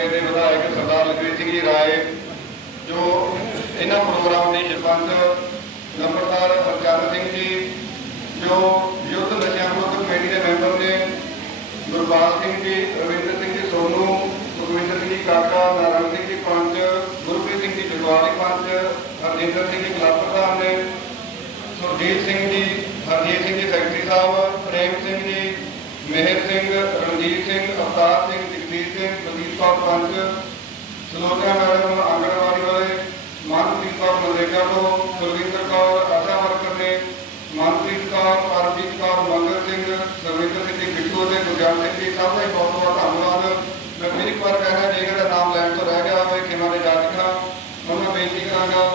ਹਲਕੇ ਦੇ ਵਿਧਾਇਕ ਸਰਦਾਰ ਲਖਵੀਰ ਸਿੰਘ ਜੀ ਰਾਏ ਜੋ ਇਹਨਾਂ ਪ੍ਰੋਗਰਾਮ ਦੇ ਸਰਪੰਚ ਨੰਬਰਦਾਰ ਹਰਚਰਨ ਸਿੰਘ ਜੀ ਜੋ ਯੁੱਧ ਨਸ਼ਿਆਂ ਵਿਰੁੱਧ ਕਮੇਟੀ ਦੇ ਮੈਂਬਰ ਨੇ ਗੁਰਪਾਲ ਸਿੰਘ ਜੀ ਰਵਿੰਦਰ ਸਿੰਘ ਜੀ ਸੋਨੂ ਸੁਖਵਿੰਦਰ ਸਿੰਘ ਜੀ ਕਾਕਾ ਨਾਰਾਇਣ ਸਿੰਘ ਜੀ ਪੰਚ ਗੁਰਪ੍ਰੀਤ ਸਿੰਘ ਜੀ ਜਗਵਾਲੀ ਪੰਚ ਹਰਜਿੰਦਰ ਸਿੰਘ ਜੀ ਕਲੱਬ ਪ੍ਰਧਾਨ ਨੇ ਸੁਰਜੀਤ ਸਿੰਘ ਜੀ ਹਰਜੀਤ ਸਿੰਘ ਜੀ ਸੈਕਟਰੀ ਸਾਹਿਬ ਪ੍ਰੇਮ ਸਿੰਘ ਜੀ ਮਿਹਰ ਸਿੰਘ ਰਣਜੀਤ ਸਿੰਘ ਅਵਤਾਰ ਸਿੰਘ ਜਗਦੀਪ ਸਿੰਘ ਮੈਡਮ, ਆਂਗਣਵਾੜੀ ਵਾਲੇ, ਮਨਪ੍ਰੀਤ ਕੌਰ ਨਰੇਗਾ ਤੋਂ ਸੁਰਵਿੰਦਰ ਕੌਰ, ਆਸ਼ਾ ਵਰਕਰ ਨੇ ਮਨਪ੍ਰੀਤ ਕੌਰ ਪਰਮਜੀਤ ਕੌਰ, ਮੰਗਲ ਸਿੰਘ ਸਰਵਿੰਦਰ ਸਿੰਘ ਜੀ ਬਿੱਟੂ ਅਤੇ ਗੁਰਜਾਨ ਸਿੰਘ ਜੀ ਸਭ ਦਾ ਬਹੁਤ ਬਹੁਤ ਧੰਨਵਾਦ। ਮੈਂ ਫਿਰ ਇੱਕ ਵਾਰ ਕਹਿਣਾ, ਜੇਕਰ ਇਹਦਾ ਨਾਮ ਲੈਣ ਤੋਂ ਰਹਿ ਗਿਆ ਹੋਵੇ, ਖਿਮਾ ਦੇ ਜਾਤਕਾਂ ਹੁਣ ਬੇਨਤੀ ਕਰਾਂਗਾ।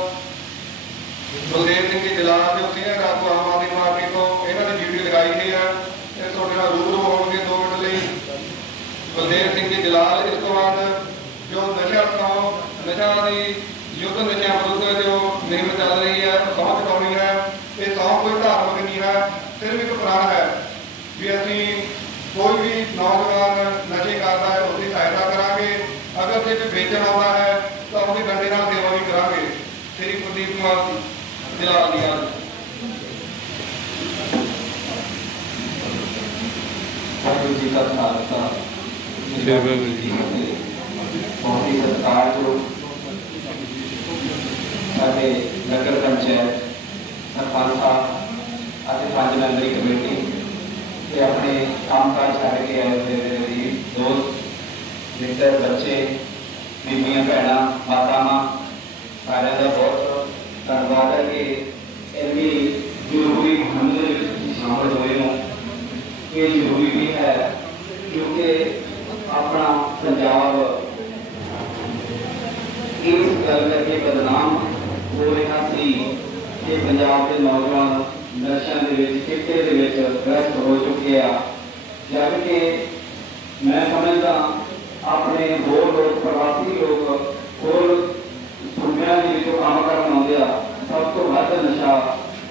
ਬਲਦੇਵ ਸਿੰਘ ਜੀ, ਜਲਾਲ ਜੋ ਸੀਨੀਅਰ ਆਗੂ ਆਮ ਆਦਮੀ ਪਾਰਟੀ ਤੋਂ ਇਹਨਾਂ ਨੇ ਡਿਊਟੀ ਲਗਾਈ ਹੋਈ ਆ ਇਹ ਤੁਹਾਡੇ ਨਾਲ ਰੂਬਰੂ ਹੋਣਗੇ। ਬਲਦੇਵ ਸਿੰਘ ਜੀ ਜਲਾਲ, ਇਸ ਤੋਂ ਬਾਅਦ ਜੋ ਨਸ਼ਾ ਤੋਂ ਨਸ਼ਾ ਦੀ ਯੁੱਧ ਨਸ਼ਾ ਵਿਰੁੱਧ ਜੋ ਮੁਹਿੰਮ ਚੱਲ ਰਹੀ ਹੈ ਉਹ ਸਹੁੰ ਚੁਕਾਉਣੀ ਹੈ, ਇਹ ਸਹੁੰ ਕੋਈ ਧਾਰਮਿਕ ਨਹੀਂ ਹੈ ਸਿਰਫ ਇੱਕ ਪ੍ਰਣ ਹੈ ਵੀ ਅਸੀਂ ਕੋਈ ਵੀ ਨੌਜਵਾਨ ਨਸ਼ੇ ਕਰਦਾ ਹੈ ਉਹਦੀ ਸਹਾਇਤਾ ਕਰਾਂਗੇ ਅਗਰ ਜੇ ਕੋਈ ਵੇਚਣ ਆਉਂਦਾ ਹੈ ਤਾਂ ਉਹਦੀ ਡੰਡੇ ਨਾਲ ਸੇਵਾ ਵੀ ਕਰਾਂਗੇ ਸ੍ਰੀ ਪ੍ਰਦੀਪ ਕੁਮਾਰ ਜਲਾਲ ਦੀ ਗੱਲ ਵਾਹਿਗੁਰੂ ਜੀ ਕਾ ਖਾਲਸਾ ਜੈ ਵਾਹਿਗੁਰੂ ਜੀ ਕੀ ਫਤਿਹ ਬਹੁਤ ਹੀ ਸਤਿਕਾਰਯੋਗ ਸਾਡੇ ਨਗਰ ਪੰਚਾਇਤ ਸਰਪੰਚ ਸਾਹਿਬ ਅਤੇ ਪੰਜ ਮੈਂਬਰੀ ਕਮੇਟੀ ਤੇ ਆਪਣੇ ਕੰਮਕਾਜ ਛੱਡ ਕੇ ਆਏ ਹੋਏ ਮੇਰੇ ਵੀਰ ਦੋਸਤ ਮਿੱਤਰ ਬੱਚੇ ਬੀਬੀਆਂ ਭੈਣਾਂ ਮਾਤਾਵਾਂ ਸਾਰਿਆਂ ਦਾ ਬਹੁਤ ਧੰਨਵਾਦ ਹੈ ਕਿ ਇੰਨੀ ਜ਼ਰੂਰੀ ਮੁਹਿੰਮ ਦੇ ਵਿੱਚ ਤੁਸੀਂ ਸ਼ਾਮਲ ਹੋਏ ਹੋ ਇਹ ਜ਼ਰੂਰੀ ਵੀ ਹੈ ਕਿਉਂਕਿ ਆਪਣਾ ਪੰਜਾਬ ਇਸ ਗੱਲ ਕਰਕੇ ਬਦਨਾਮ ਹੋ ਰਿਹਾ ਸੀ ਕਿ ਪੰਜਾਬ ਦੇ ਨੌਜਵਾਨ ਨਸ਼ਿਆਂ ਦੇ ਵਿੱਚ, ਚਿੱਟੇ ਦੇ ਵਿੱਚ ਗ੍ਰਸਤ ਹੋ ਚੁੱਕੇ ਆ। ਜਦ ਕਿ ਮੈਂ ਸਮਝਦਾ ਆਪਣੇ ਹੋਰ ਲੋਕ, ਪ੍ਰਵਾਸੀ ਲੋਕ ਹੋਰ ਸੂਬਿਆਂ ਦੇ ਵਿੱਚੋਂ ਕੰਮ ਕਰਨ ਆਉਂਦੇ ਆ, ਸਭ ਤੋਂ ਵੱਧ ਨਸ਼ਾ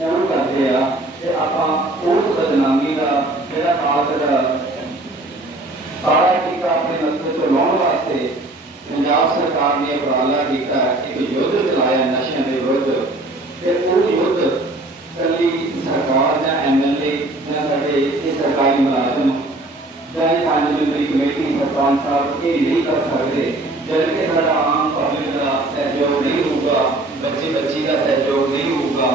ਉਹ ਕਰਦੇ ਆ ਤੇ ਆਪਾਂ ਉਸ ਬਦਨਾਮੀ ਦਾ ਜਿਹੜਾ ਕਾਲਕ ਦਾ ਸਾਰਾ ਟੀਕਾ ਆਪਣੇ ਨਸਲ ਤੋਂ ਲਾਉਣ ਵਾਸਤੇ ਪੰਜਾਬ ਸਰਕਾਰ ਨੇ ਉਪਰਾਲਾ ਕੀਤਾ ਇੱਕ ਯੁੱਧ ਚਲਾਇਆ ਨਸ਼ਿਆਂ ਦੇ ਵਿਰੁੱਧ ਤੇ ਉਹ ਯੁੱਧ ਕੱਲੀ ਸਰਕਾਰ ਜਾਂ ਐਮਐਲਏ ਜਾਂ ਸਾਡੇ ਇਹ ਸਰਕਾਰੀ ਮੁਲਾਜ਼ਮ ਜਾਂ ਇਹ ਪੰਜ ਮੈਂਬਰੀ ਕਮੇਟੀ ਸਰਪੰਚ ਸਾਹਿਬ ਇਹ ਨਹੀਂ ਕਰ ਸਕਦੇ ਜਦ ਕਿ ਸਾਡਾ ਆਮ ਪਬਲਿਕ ਦਾ ਸਹਿਯੋਗ ਨਹੀਂ ਹੋਊਗਾ ਬੱਚੇ ਬੱਚੀ ਦਾ ਸਹਿਯੋਗ ਨਹੀਂ ਹੋਊਗਾ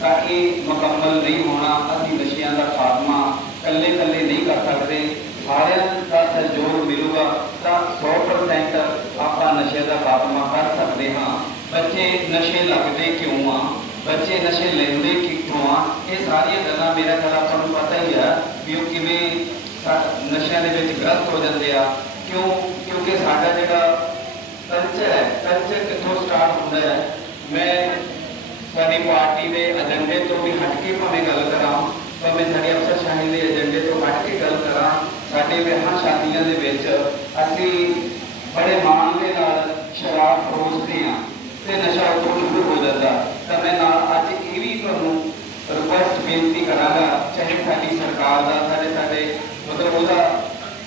ਤਾਂ ਇਹ ਮੁਕੰਮਲ ਨਹੀਂ ਹੋਣਾ ਅਸੀਂ ਨਸ਼ਿਆਂ ਦਾ ਖਾਤਮਾ ਕੱਲੇ ਕੱਲੇ ਨਹੀਂ ਕਰ ਸਕਦੇ ਸਾਰਿਆਂ ਦਾ ਸਹਿਯੋਗ ਮਿਲੂਗਾ ਤਾਂ 100% ਆਪਾਂ ਨਸ਼ੇ ਦਾ ਖਾਤਮਾ ਕਰ ਸਕਦੇ ਹਾਂ ਬੱਚੇ ਨਸ਼ੇ ਲੱਗਦੇ ਕਿਉਂ ਆ ਬੱਚੇ ਨਸ਼ੇ ਲੈਂਦੇ ਕਿਉਂ ਆ ਇਹ ਸਾਰੀਆਂ ਗੱਲਾਂ ਮੇਰਾ ਖਿਆਲ ਆਪਾਂ ਨੂੰ ਪਤਾ ਹੀ ਆ ਵੀ ਉਹ ਕਿਵੇਂ ਸਾ- ਨਸ਼ਿਆਂ ਦੇ ਵਿੱਚ ਗ੍ਰਸਤ ਹੋ ਜਾਂਦੇ ਆ ਕਿਉਂ ਕਿਉਂਕਿ ਸਾਡਾ ਜਿਹੜਾ ਕਲਚਰ ਹੈ ਕਲਚਰ ਕਿੱਥੋਂ ਸਟਾਰਟ ਹੁੰਦਾ ਹੈ ਮੈਂ ਸਾਡੀ ਪਾਰਟੀ ਦੇ ਏਜੰਡੇ ਤੋਂ ਵੀ ਹਟ ਕੇ ਭਾਵੇਂ ਗੱਲ ਕਰਾਂ ਭਾਵੇਂ ਸਾਡੀ ਅਫਸਰਸ਼ਾਹੀ ਦੇ ਏਜੰਡੇ ਤੋਂ ਹਟ ਕੇ ਗੱਲ ਕਰਾਂ ਸਾਡੇ ਵਿਆਹਾਂ ਸ਼ਾਦੀਆਂ ਦੇ ਵਿੱਚ ਅਸੀਂ ਬੜੇ ਮਾਣ ਦੇ ਨਾਲ ਸ਼ਰਾਬ ਪਰੋਸਦੇ ਹਾਂ ਤੇ ਨਸ਼ਾ ਉੱਥੋਂ ਸ਼ੁਰੂ ਹੋ ਜਾਂਦਾ। ਤਾਂ ਮੈਂ ਨਾਲ ਅੱਜ ਇਹ ਵੀ ਤੁਹਾਨੂੰ ਰਿਕੁਐਸਟ ਬੇਨਤੀ ਕਰਾਂਗਾ, ਚਾਹੇ ਸਾਡੀ ਸਰਕਾਰ ਦਾ, ਸਾਡੇ ਸਾਡੇ ਮਤਲਬ ਉਹਦਾ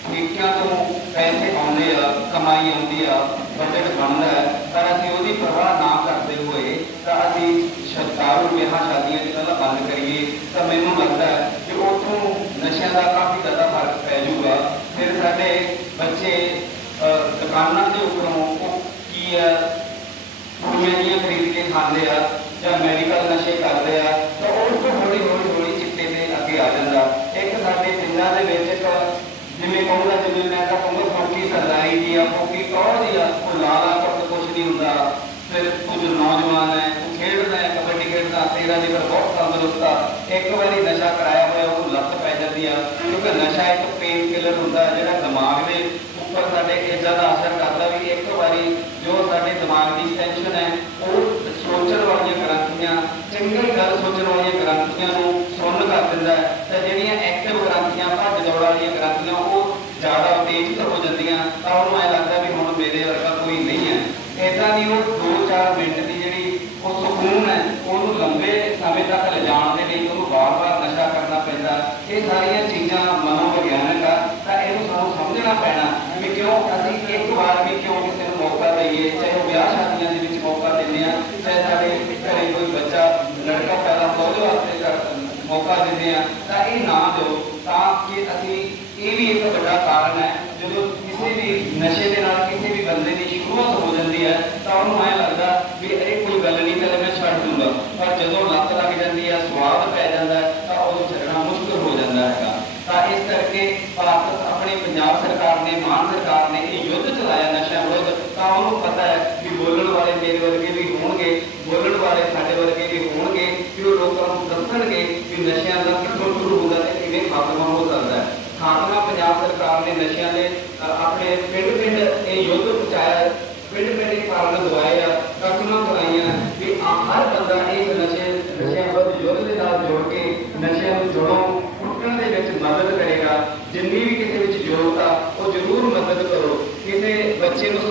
ਠੇਕਿਆਂ ਤੋਂ ਪੈਸੇ ਆਉਂਦੇ ਆ, ਕਮਾਈ ਆਉਂਦੀ ਆ ਬਜਟ ਬਣਦਾ ਹੈ ਪਰ ਅਸੀਂ ਉਹਦੀ ਪਰਵਾਹ ਨਾ ਕਰਦੇ ਹੋਏ ਤਾਂ ਅਸੀਂ ਸ਼ਰਤਾਰੂ ਵਿਆਹਾਂ ਸ਼ਾਦੀਆਂ ਦੀ ਪਹਿਲਾਂ ਬੰਦ ਕਰੀਏ ਤਾਂ ਮੈਨੂੰ ਲੱਗਦਾ ਹੈ ਕਿ ਉੱਥੋਂ ਨਸ਼ਿਆਂ ਦਾ ਕਾਫੀ ਜ਼ਿਆਦਾ ਫ਼ਰਕ ਪੈ ਜਾਊਗਾ ਫਿਰ ਸਾਡੇ ਬੱਚੇ ਅਹ, ਦੁਕਾਨਾਂ ਦੇ ਉੱਪਰੋਂ ਉਹ ਕੀ ਆ ਕੁੜੀਆਂ ਦੀਆਂ ਖਰੀਦ ਕੇ ਖਾਂਦੇ ਆ ਜਾਂ ਮੈਡੀਕਲ ਨਸ਼ੇ ਕਰਦੇ ਆ, ਤਾਂ ਉਸ ਤੋਂ ਹੌਲੀ ਹੌਲੀ ਹੌਲੀ ਚਿੱਟੇ ਦੇ ਅੱਗੇ ਆ ਜਾਂਦਾ। ਇੱਕ ਸਾਡੇ ਪਿੰਡਾਂ ਦੇ ਵਿੱਚ ਇੱਕ ਜਿਵੇਂ ਕਹੂੰਗਾ ਜਿਵੇਂ ਮੈਂ ਤਾਂ ਕਹੂੰਗਾ ਫੋਕੀ ਸਰਦਾਈ ਦੀ ਆ ਫੋਕੀ ਕੌਣ ਦੀ ਆ, ਉਹ ਲਾਲਾ ਪਰ ਕੁਝ ਨਹੀਂ ਹੁੰਦਾ। ਫਿਰ ਕੁਝ ਨੌਜਵਾਨ ਹੈ, ਉਹ ਖੇਡਦਾ ਹੈ, ਕਬੱਡੀ ਖੇਡਦਾ, ਤੇਰਾ ਜਿਗਰ ਬਹੁਤ ਤੰਦਰੁਸਤ ਆ। ਇੱਕ ਵਾਰੀ ਨਸ਼ਾ ਕਰਾਇਆ ਹੋਇਆ, ਉਹਨੂੰ ਲੱਤ ਪੈ ਜਾਂਦੀ ਆ, ਕਿਉਂਕਿ ਨਸ਼ਾ ਇੱਕ ਪੇਨ ਕਿਲਰ ਹੁੰਦਾ, ਜਿਹੜਾ ਦਿਮਾਗ ਦੇ ਉੱਪਰ ਸਾਡੇ ਇਦਾਂ ਦਾ ਅਸਰ ਕਰਦਾ ਵੀ ਇੱਕ ਵਾਰੀ ਜੋ ਸਾਡੇ ਦਿਮਾਗ ਦੀ ਉਹ 2-4 ਮਿੰਟ ਦੀ ਜਿਹੜੀ ਉਹ ਸਕੂਨ ਹੈ, ਉਹਨੂੰ ਲੰਬੇ ਸਮੇਂ ਤੱਕ ਲਿਜਾਣ ਦੇ ਲਈ ਉਹਨੂੰ ਬਾਰ-ਬਾਰ ਨਸ਼ਾ ਕਰਨਾ ਪੈਂਦਾ। ਇਹ ਸਾਰੀਆਂ ਚੀਜ਼ਾਂ ਮਨੋਵਿਗਿਆਨਕ ਆ, ਤਾਂ ਇਹਨੂੰ ਸਾਨੂੰ ਸਮਝਣਾ ਪੈਣਾ ਕਿ ਕਿਉਂ ਅਸੀਂ ਇੱਕ ਵਾਰ ਵੀ ਕਿਉਂ ਕਿਸੇ ਨੂੰ ਮੌਕਾ ਦਈਏ, ਚਾਹੇ ਉਹ ਵਿਆਹ ਸ਼ਾਦੀਆਂ ਦੇ ਵਿੱਚ ਮੌਕਾ ਦਿੰਦੇ ਆ, ਚਾਹੇ ਸਾਡੇ ਘਰੇ ਕੋਈ ਬੱਚਾ, ਲੜਕਾ ਪੈਦਾ ਹੋ ਉਹਦੇ ਵਾਸਤੇ ਮੌਕਾ ਦਿੰਦੇ ਆ, ਤਾਂ ਇਹ ਨਾ ਦਿਓ, ਤਾਂ ਕਿ ਅਸੀਂ, ਇਹ ਵੀ ਇੱਕ ਵੱਡਾ ਕਾਰਨ ਹੈ ਪਰ ਜਦੋਂ ਲੱਤ ਲੱਗ ਜਾਂਦੀ ਹੈ ਸਵਾਦ ਪੈ ਜਾਂਦਾ, ਤਾਂ ਉਦੋਂ ਛੱਡਣਾ ਮੁਸ਼ਕਲ ਹੋ ਜਾਂਦਾ ਹੈਗਾ। ਤਾਂ ਇਸ ਕਰਕੇ ਭਾਰਤ ਆਪਣੀ ਪੰਜਾਬ ਸਰਕਾਰ ਨੇ, ਮਾਨ ਸਰਕਾਰ ਨੇ ਇਹ ਯੁੱਧ ਚਲਾਇਆ ਨਸ਼ਾ ਵਿਰੁੱਧ। ਤਾਂ ਉਹਨੂੰ ਪਤਾ ਹੈ ਕਿ ਬੋਲਣ ਵਾਲੇ ਮੇਰੇ ਵਰਗੇ ਵੀ ਹੋਣਗੇ, ਬੋਲਣ ਵਾਲੇ ਸਾਡੇ ਵਰਗੇ ਵੀ ਹੋਣਗੇ ਕਿ ਉਹ ਲੋਕਾਂ ਨੂੰ ਦੱਸਣਗੇ ਕਿ ਨਸ਼ਿਆਂ ਦਾ ਕਿੱਥੋਂ ਸ਼ੁਰੂ ਹੁੰਦਾ ਤੇ ਕਿਵੇਂ ਖਾਤਮਾ ਹੋ ਸਕਦਾ ਹੈ। ਖਾਤਮਾ ਪੰਜਾਬ ਸਰਕਾਰ ਨੇ ਨਸ਼ਿਆਂ ਦੇ ਆਪਣੇ ਪਿੰਡ ਪਿੰਡ ਇਹ ਯੁੱਧ ਪਹੁੰਚਾਇਆ ਪਿੰਡ ਪਿੰਡ ਇਹ ਕਾਰਨ ਦਵਾਏ ਆ। ਆ ਹਰ ਬੰਦਾ ਇਸ ਨਸ਼ੇ ਨਸ਼ਿਆਂ ਵਿਰੁੱਧ ਯੁੱਧ ਦੇ ਨਾਲ ਜੋੜ ਕੇ ਨਸ਼ਿਆਂ ਨੂੰ ਜੜੋਂ ਪੁੱਟਣ ਦੇ ਵਿੱਚ ਮਦਦ ਕਰੇਗਾ। ਜਿੰਨੀ ਵੀ ਕਿਸੇ ਵਿੱਚ ਜ਼ਰੂਰਤ ਆ ਉਹ ਜ਼ਰੂਰ ਮਦਦ ਕਰੋ। ਕਿਸੇ ਬੱਚੇ ਨੂੰ